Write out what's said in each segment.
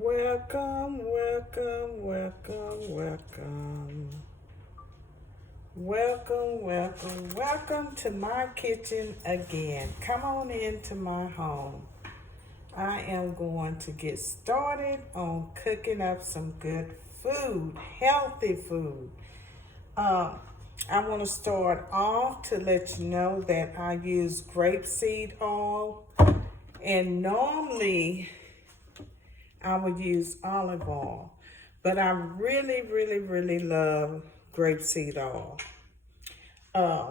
Welcome, welcome, welcome, welcome. Welcome, welcome, welcome to my kitchen again. Come on into my home. I am going to get started on cooking up some good food, healthy food. Uh, I want to start off to let you know that I use grapeseed oil, and normally I would use olive oil, but I really love grapeseed oil.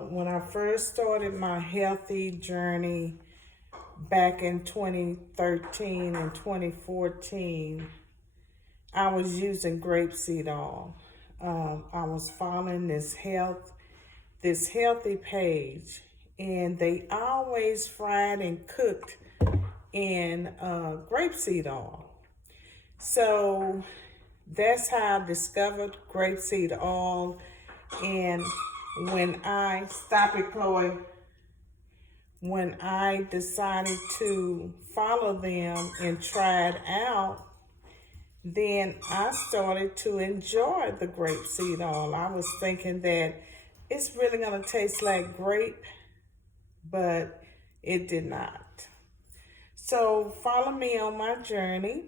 When I first started my healthy journey back in 2013 and 2014, I was using grapeseed oil. I was following this healthy page, and they always fried and cooked in grapeseed oil. So that's how I discovered grapeseed oil. And when I when I decided to follow them and try it out, then I started to enjoy the grapeseed oil. I was thinking that it's really gonna taste like grape, but it did not. So follow me on my journey.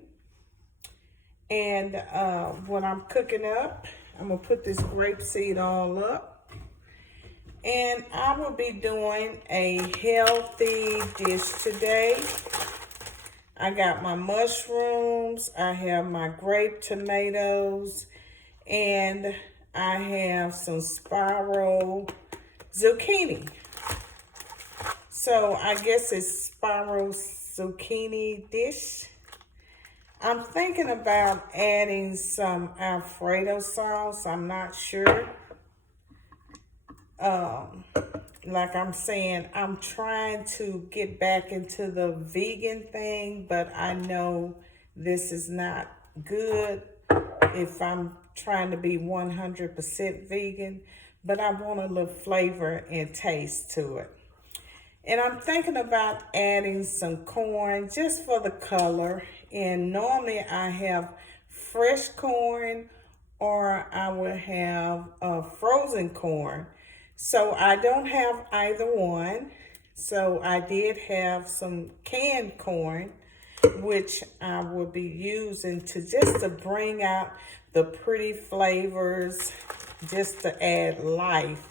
And when I'm cooking up, I'm gonna put this grapeseed oil up. And I will be doing a healthy dish today. I got my mushrooms, I have my grape tomatoes, and I have some spiral zucchini. So I guess it's spiral zucchini dish. I'm thinking about adding some Alfredo sauce. I'm not sure. Like I'm saying, I'm trying to get back into the vegan thing, but I know this is not good if I'm trying to be 100% vegan, but I want a little flavor and taste to it. And I'm thinking about adding some corn just for the color. And normally I have fresh corn, or I will have frozen corn. So I don't have either one. So I did have some canned corn, which I will be using to bring out the pretty flavors, just to add life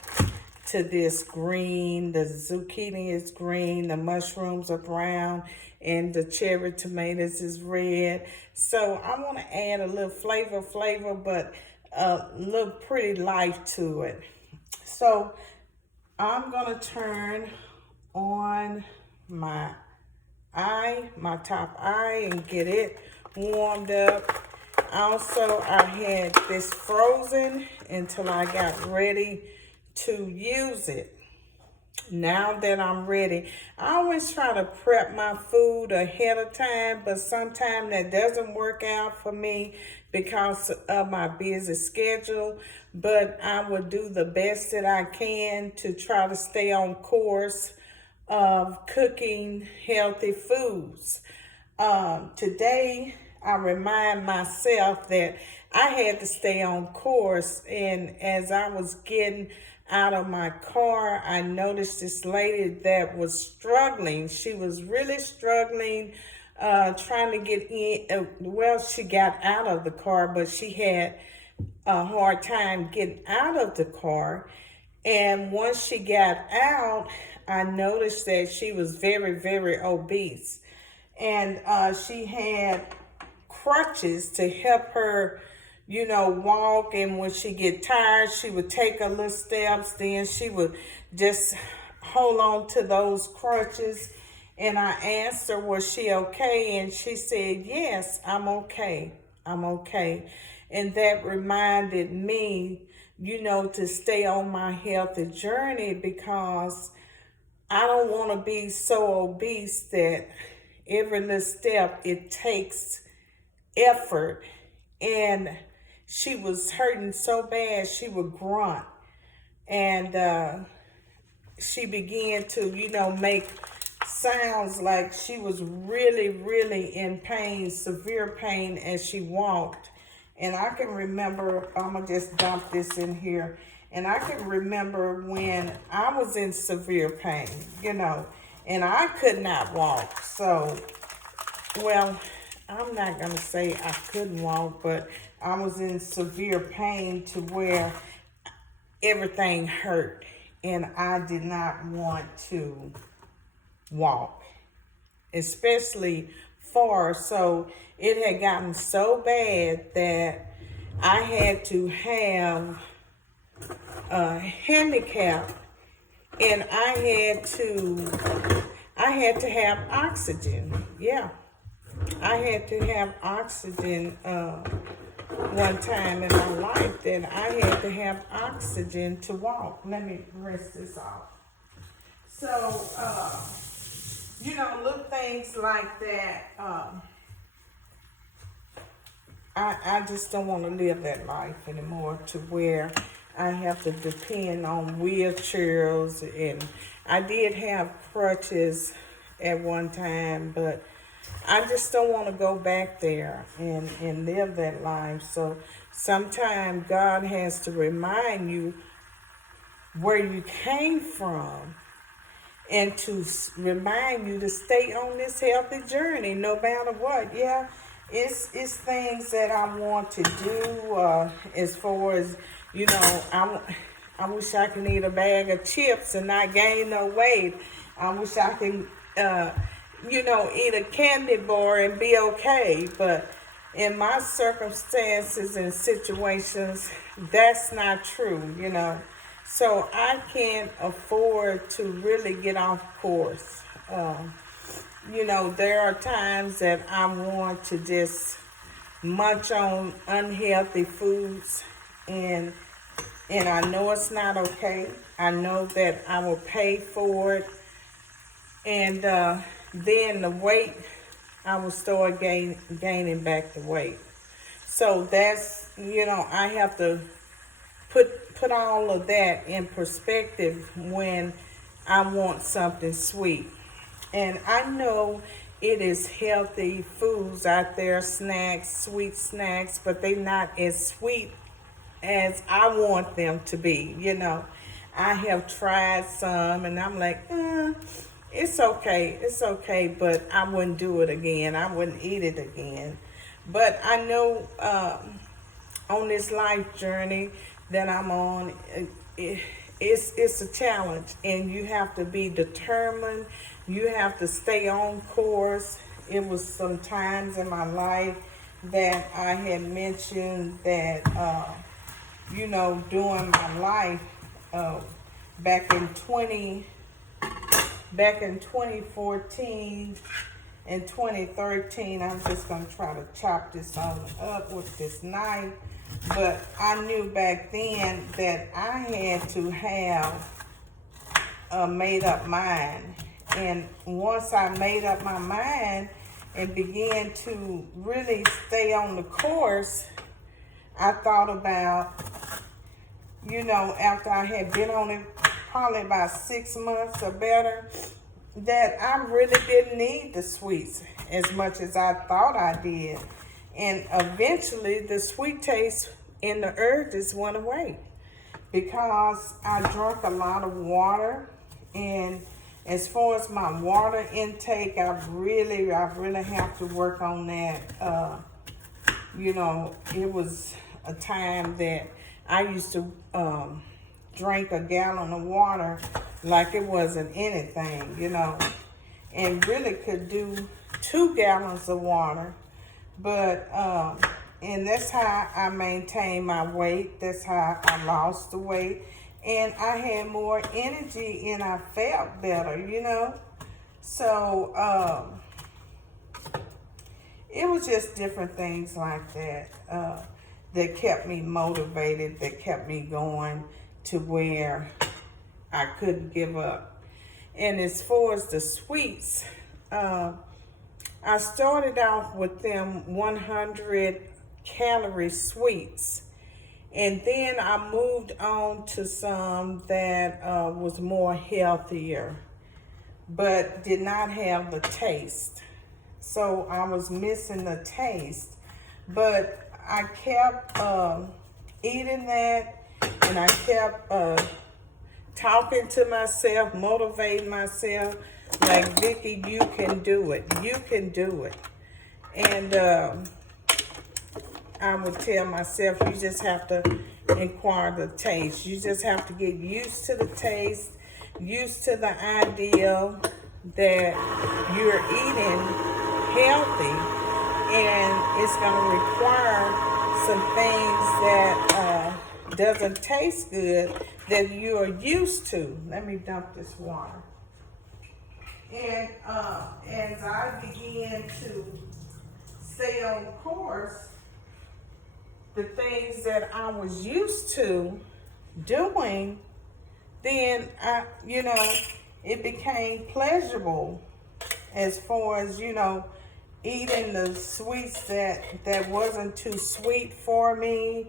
to this green. The zucchini is green, the mushrooms are brown, and the cherry tomatoes is red. So I want to add a little flavor, but a little pretty life to it. So I'm gonna turn on my top eye, and get it warmed up. Also, I had this frozen until I got ready to use it. Now that I'm ready, I always try to prep my food ahead of time, but sometimes that doesn't work out for me because of my busy schedule. But I will do the best that I can to try to stay on course of cooking healthy foods. Today, I remind myself that I had to stay on course, and as I was getting out of my car, I noticed this lady that was struggling. She was really struggling, trying to get in. Well, she got out of the car, but she had a hard time getting out of the car. And once she got out, I noticed that she was very obese. And she had crutches to help her, walk. And when she get tired, she would take a little steps. Then she would just hold on to those crutches. And I asked her, was she okay? And she said, yes, I'm okay. I'm okay. And that reminded me, to stay on my healthy journey, because I don't want to be so obese that every little step it takes effort. And she was hurting so bad she would grunt, and she began to make sounds like she was really, really in pain, severe pain as she walked. And I can remember, I'm going to just dump this in here. And I can remember when I was in severe pain, you know, and I could not walk. So, well, I'm not going to say I couldn't walk, but I was in severe pain to where everything hurt. And I did not want to walk, especially far. So it had gotten so bad that I had to have a handicap, and I had to have oxygen. Yeah, I had to have oxygen one time in my life, that I had to have oxygen to walk. Let me rinse this off. So, you know, little things like that. I just don't want to live that life anymore, to where I have to depend on wheelchairs. And I did have crutches at one time, but I just don't want to go back there and live that life. So sometimes God has to remind you where you came from, and to remind you to stay on this healthy journey no matter what. Yeah, it's things that I want to do, as far as, you know, I wish I could eat a bag of chips and not gain no weight. I wish I could, you know, eat a candy bar and be okay. But in my circumstances and situations, that's not true, you know. So I can't afford to really get off course. You know, there are times that I want to just munch on unhealthy foods, and I know it's not okay. I know that I will pay for it, and then the weight, I will start gaining back the weight. So that's, you know, I have to put all of that in perspective when I want something sweet. And I know it is healthy foods out there, snacks, sweet snacks, but they're not as sweet as I want them to be, you know. I have tried some, and I'm like, it's okay, but I wouldn't do it again. I wouldn't eat it again. But I know on this life journey that I'm on, it's a challenge, and you have to be determined. You have to stay on course. It was some times in my life that I had mentioned that, you know, during my life, back in 2014 and 2013, I'm just going to try to chop this on up with this knife. But I knew back then that I had to have a made up mind. And once I made up my mind and began to really stay on the course, I thought about, you know, after I had been on it probably about 6 months or better, that I really didn't need the sweets as much as I thought I did. And eventually the sweet taste and the urges went away, because I drank a lot of water. And as far as my water intake, I really have to work on that. You know, it was a time that I used to drink a gallon of water like it wasn't anything, you know, and really could do 2 gallons of water. But and that's how I maintained my weight. That's how I lost the weight, and I had more energy and I felt better, you know. So it was just different things like that that kept me motivated, that kept me going to where I couldn't give up. And as far as the sweets, I started off with them 100 calorie sweets, and then I moved on to some that was more healthier. but did not have the taste. So I was missing the taste. But I kept eating that, and I kept talking to myself, motivating myself, like, Vicki, you can do it. You can do it. And I would tell myself, you just have to acquire the taste. You just have to get used to the taste, used to the idea that you're eating healthy, and it's going to require some things that doesn't taste good that you are used to. Let me dump this water. And as I began to stay on course, the things that I was used to doing, then it became pleasurable, as far as, eating the sweets that wasn't too sweet for me.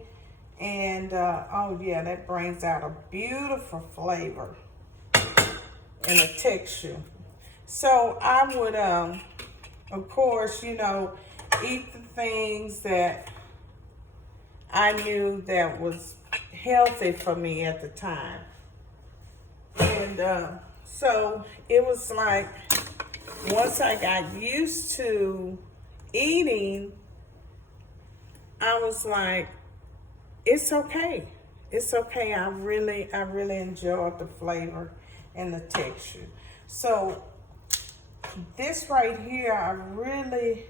And oh yeah, that brings out a beautiful flavor and a texture. So I would of course, eat the things that I knew that was healthy for me at the time. And so it was like, once I got used to eating, I was like, it's okay. It's okay. I really enjoyed the flavor and the texture. So this right here, I really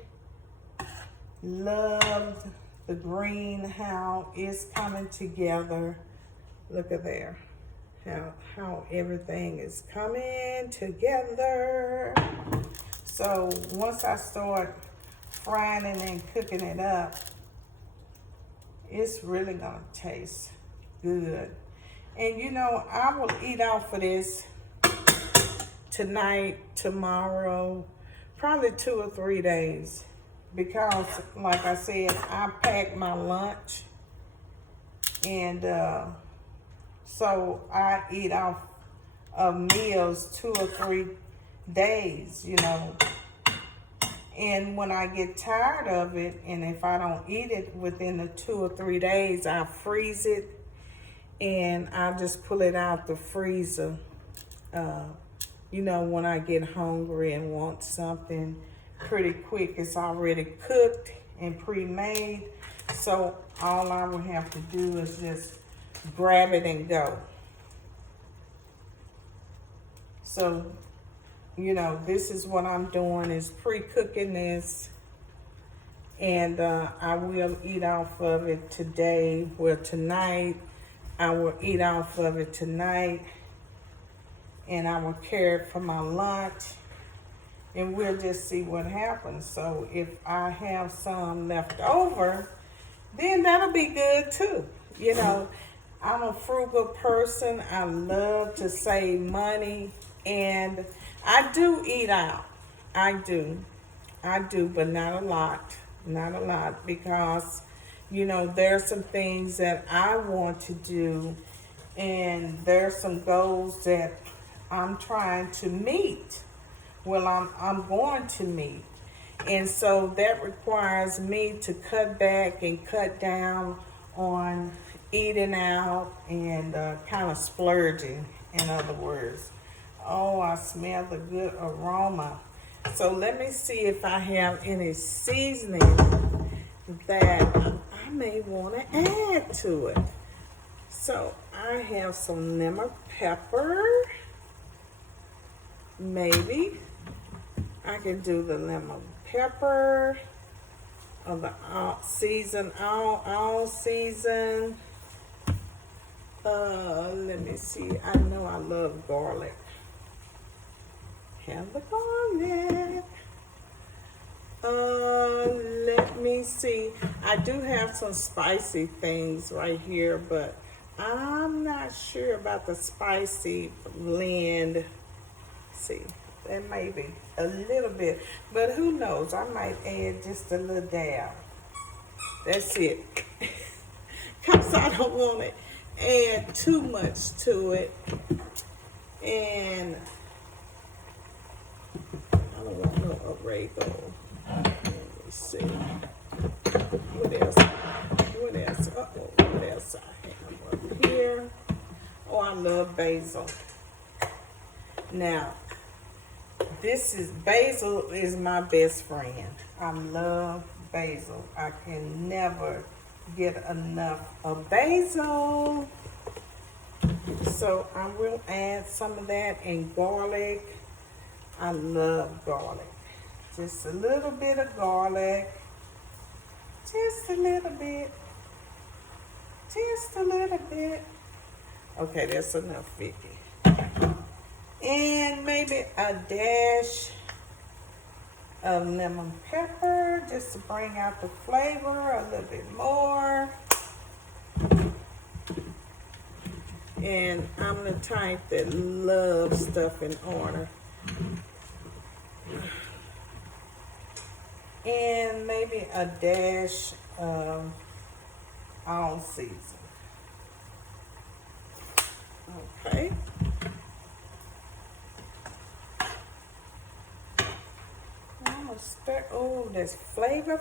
loved the green, how it's coming together. Look at there. How everything is coming together. So once I start frying it and cooking it up, it's really gonna taste good. And I will eat off of this tonight, tomorrow, probably 2 or 3 days, because like I said, I pack my lunch, and so I eat off of meals 2 or 3 days, and when I get tired of it, and if I don't eat it within the 2 or 3 days, I freeze it, and I just pull it out the freezer, when I get hungry and want something pretty quick. It's already cooked and pre-made, so all I would have to do is just grab it and go. So this is what I'm doing, is pre-cooking this, and I will eat off of it today. Well, tonight, I will eat off of it tonight, and I will carry it for my lunch, and we'll just see what happens. So if I have some left over, then that'll be good too. I'm a frugal person. I love to save money, and I do eat out. I do, but not a lot. Not a lot, because, there's some things that I want to do, and there's some goals that I'm trying to meet. Well, I'm going to meet. And so that requires me to cut back and cut down on eating out and kind of splurging, in other words. Oh, I smell the good aroma. So let me see if I have any seasoning that I may want to add to it. So I have some lemon pepper. Maybe I can do the lemon pepper, or the all season. Let me see. I know I love garlic. Have the garlic. Let me see. I do have some spicy things right here, but I'm not sure about the spicy blend. Let's see, that may be a little bit, but who knows? I might add just a little dab. That's it. Because I don't want to add too much to it. And oregano. Let me see. What else? What else? What else I have up here? Oh, I love basil. Now, basil is my best friend. I love basil. I can never get enough of basil. So I will add some of that, and garlic. I love garlic. Just a little bit of garlic. Just a little bit. Just a little bit. Okay, that's enough, Vicky. And maybe a dash of lemon pepper just to bring out the flavor a little bit more. And I'm the type that loves stuff in order. And maybe a dash of all season. Okay. Oh, there's flavor.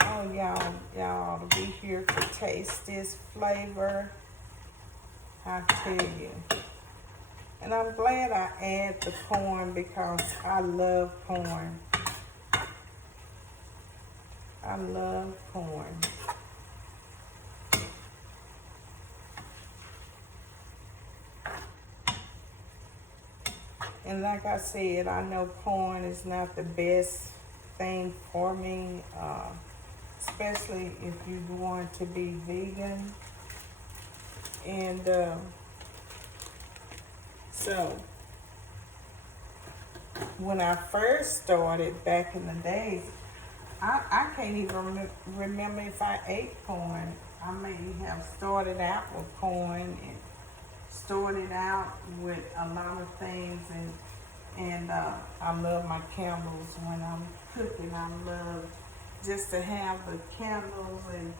Oh, y'all ought to be here to taste this flavor. I tell you. And I'm glad I add the corn because I love corn. I love corn. And like I said, I know corn is not the best thing for me, especially if you want to be vegan. And so, when I first started back in the days, I can't even remember if I ate corn. I may have started out with corn and started out with a lot of things, and I love my candles when I'm cooking. I love just to have the candles, and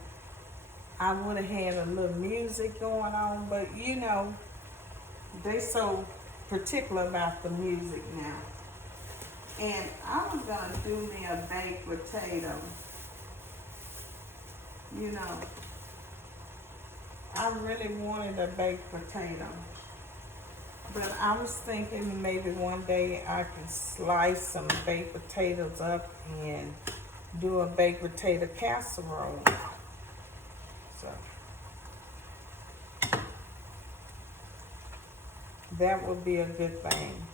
I would have had a little music going on, but you know, they so particular about the music now. And I was gonna do me a baked potato. You know, I really wanted a baked potato. But I was thinking maybe one day I could slice some baked potatoes up and do a baked potato casserole. So that would be a good thing.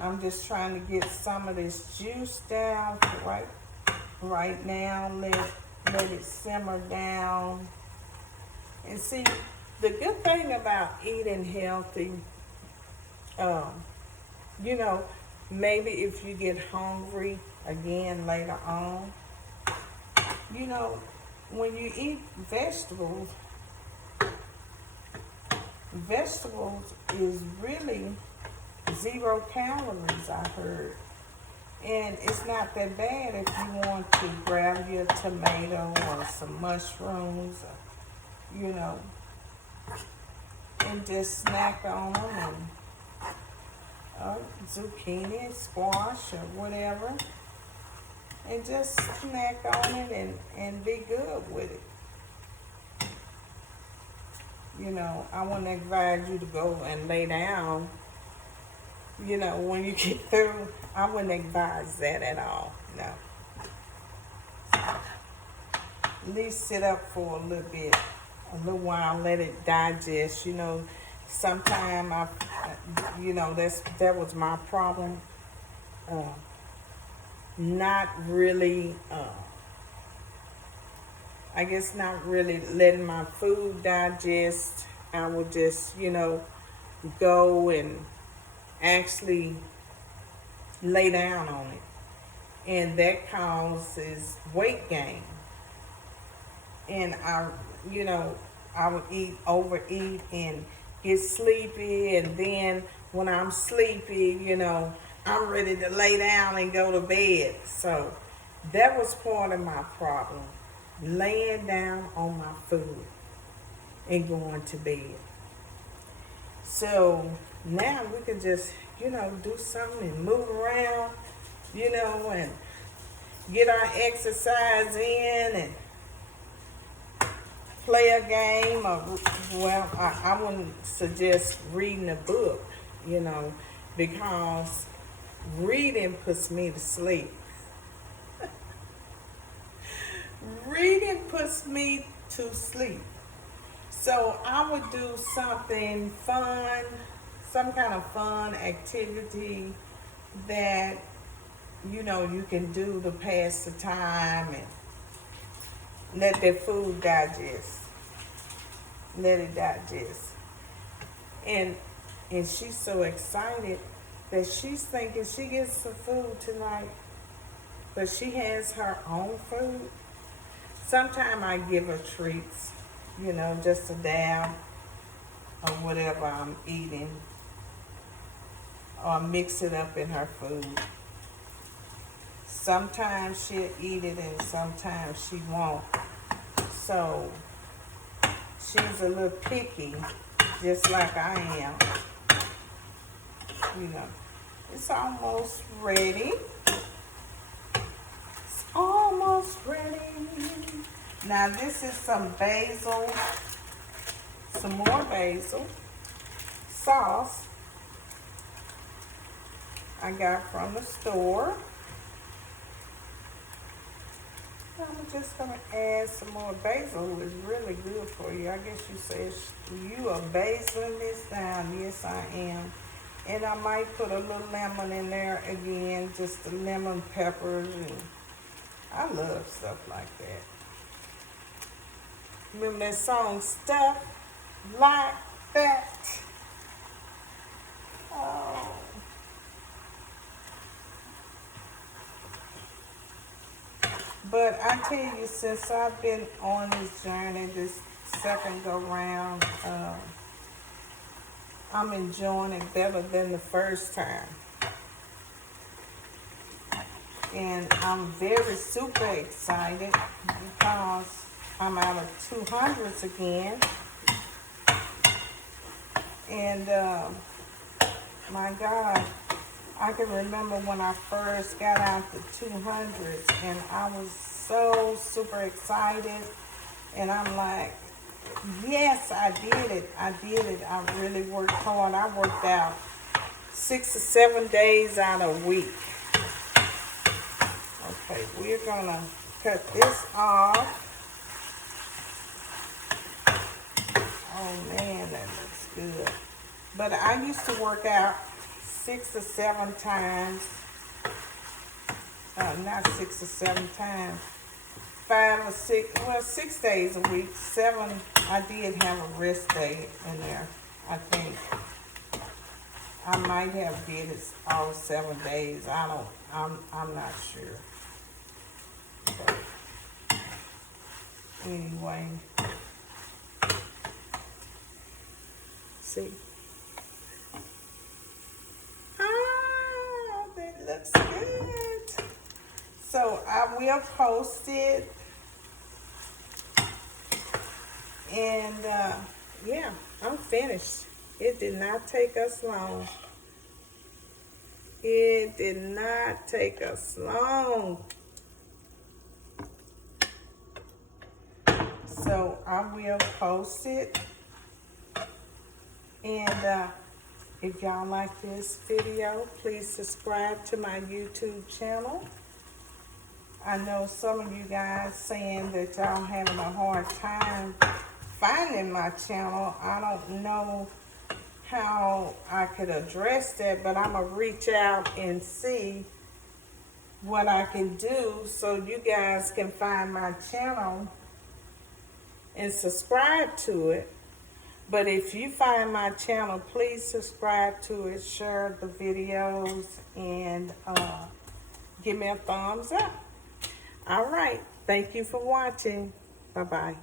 I'm just trying to get some of this juice down right now. Let it simmer down. And see, the good thing about eating healthy, you know, maybe if you get hungry again later on, you know, when you eat vegetables is really 0 calories, I heard. And it's not that bad if you want to grab your tomato or some mushrooms, or, you know, and just snack on them, and zucchini, squash, or whatever, and just snack on it and be good with it. You know, I wouldn't advise you to go and lay down, you know, when you get through. I wouldn't advise that at all, no. At least sit up for a little while, let it digest. You know, sometimes you know, that was my problem. Not really, I guess not really letting my food digest. I would just, you know, go and actually lay down on it. And that causes weight gain. And you know, I would overeat and get sleepy. And then when I'm sleepy, you know, I'm ready to lay down and go to bed. So that was part of my problem. Laying down on my food and going to bed. So now we can just you know, do something and move around, you know, and get our exercise in and play a game. Or, well, I wouldn't suggest reading a book, you know, because reading puts me to sleep. Reading puts me to sleep. So I would do something fun, some kind of fun activity that, you know, you can do to pass the time and let that food digest. Let it digest. And she's so excited that she's thinking she gets some food tonight, but she has her own food. Sometimes I give her treats, you know, just a dab or whatever I'm eating, or mix it up in her food. Sometimes she'll eat it and sometimes she won't. So she's a little picky, just like I am. You know, it's almost ready. It's almost ready. Now this is some basil, some more basil sauce I got from the store. I'm just gonna add some more basil. It's really good for you. I guess you say you are basiling this down. Yes, I am. And I might put a little lemon in there again, just the lemon peppers. And I love stuff like that. Remember that song, Stuff Like That? Oh. But I tell you, since I've been on this journey, this second go round, I'm enjoying it better than the first time. And I'm very super excited because I'm out of 200s again. And my God, I can remember when I first got out the 200s and I was so super excited. And I'm like, yes, I did it. I did it. I really worked hard. I worked out 6 or 7 days out of a week. Okay, we're gonna cut this off. Oh man, that looks good. But I used to work out 6 or 7 times. Not 6 or 7 times. 5 or 6, well, 6 days a week. 7, I did have a rest day in there, I think. I might have did it all 7 days. I'm not sure. But anyway. See. Ah, that looks good. So I will post it. And yeah, I'm finished. It did not take us long. It did not take us long. So I will post it. And if y'all like this video, please subscribe to my YouTube channel. I know some of you guys saying that y'all having a hard time finding my channel. I don't know how I could address that, but I'm gonna reach out and see what I can do so you guys can find my channel and subscribe to it. But if you find my channel, please subscribe to it, share the videos, and give me a thumbs up. All right. Thank you for watching. Bye-bye.